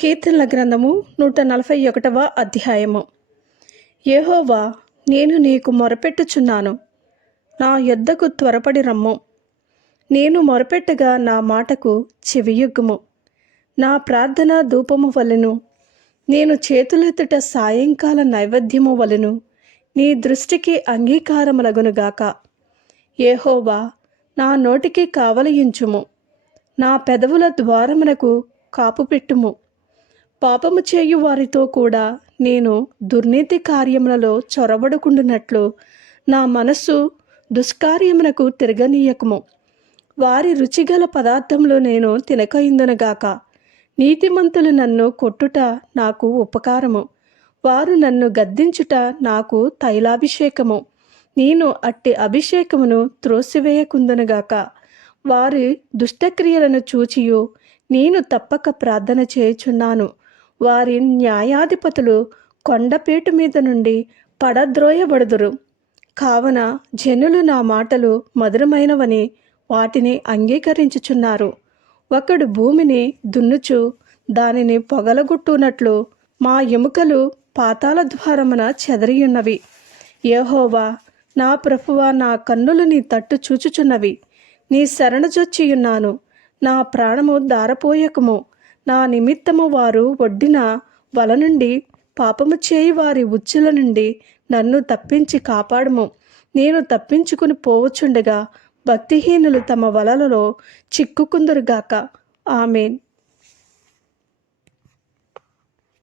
కీర్తనల గ్రంథము నూట నలభై ఒకటవ అధ్యాయము. ఏహోవా నేను నీకు మొరపెట్టుచున్నాను. నా యొద్దకు త్వరపడి రమ్ము. నేను మొరపెట్టగా నా మాటకు చెవియుగ్గుము. నా ప్రార్థన ధూపము వలెను నేను చేతులెత్తుట సాయంకాల నైవేద్యము వలెను నీ దృష్టికి అంగీకారములగునుగాక ఏహోవా నా నోటికి కావలయించుము. నా పెదవుల ద్వారమునకు కాపు పెట్టుము పాపము చేయు వారితో కూడా నేను దుర్నీతి కార్యములలో చొరబడుకుండునట్లు నా మనస్సు దుష్కార్యమునకు తిరగనీయకము. వారి రుచిగల పదార్థములు నేను తినకయిందునగాక నీతిమంతులు నన్ను కొట్టుట నాకు ఉపకారము. వారు నన్ను గద్దించుట నాకు తైలాభిషేకము. నేను అట్టి అభిషేకమును త్రోసివేయకుందునుగాక. వారి దుష్టక్రియలను చూచియు నేను తప్పక ప్రార్థన చేయుచున్నాను. వారి న్యాయాధిపతులు కొండపేటు మీద నుండి పడద్రోయబడుదురు. కావున జనులు నా మాటలు మధురమైనవని వాటిని అంగీకరించుచున్నారు. ఒకడు భూమిని దున్నుచు దానిని పొగలగొట్టునట్లు మా ఎముకలు పాతాల ద్వారమున చెదరియున్నవి. ఏహోవా నా ప్రభువ నా కన్నులు నీ తట్టు చూచుచున్నవి. నీ శరణజొచ్చియున్నాను నా ప్రాణము దారపోయకము నా నిమిత్తము వారు ఒడ్డిన వల నుండి పాపము చేయి వారి ఉచ్చుల నుండి నన్ను తప్పించి కాపాడము. నేను తప్పించుకుని పోవచ్చుండగా భక్తిహీనులు తమ వలలలో చిక్కుకుందరుగాక. ఆమెన్.